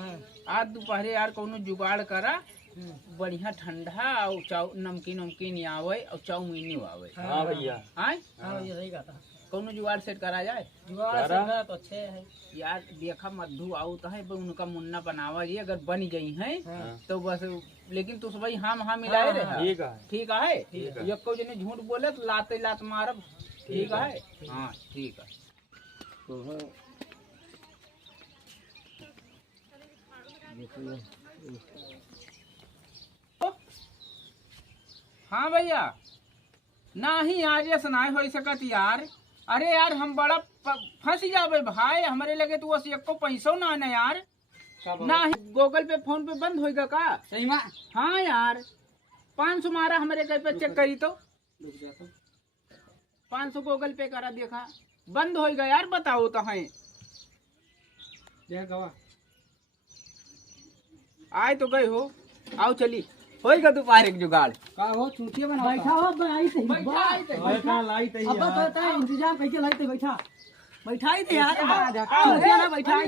आज दोपहरे यार कोनो जुगाड़ करा, बढ़िया ठंडा और चाउ नमकीन वमकीन आवे और चाउमीन आवे। हाँ भैया, हाँ ये सही कहा था। कोनो जुगाड़ सेट करा जाए। जुगाड़ सेट करा तो अच्छे है यार। देखा मधु आऊ तो है, उनका मुन्ना बनावा जी, अगर बन गई है तो बस। लेकिन तू भाई हाँ मिलाए रहे। ठीक है, यक्को जने झूठ बोले तो लाते लात मारब। ठीक है, हाँ ठीक है। हाँ भैया, ना ही आज सुनाए हो सकत यार। अरे यार हम बड़ा फंस जावे भाई, हमारे लगे तो बस एको पैसों ना आना यार। ना ही गूगल पे फोन पे बंद होएगा का? सही में। हाँ यार, 500 मारा हमारे कहीं पे चेक करी तो 500 गूगल पे करा, देखा बंद होएगा यार। बताओ तो है आए तो गए हो। आओ चली होएगा दोपहर एक जुगाड़ का हो चूतिया बना बैठा हो आई थे बैठा लाई थे अब तो इंतजाम कैसे लाई थे बैठा बैठा ही थे यार चूतिया ना बैठा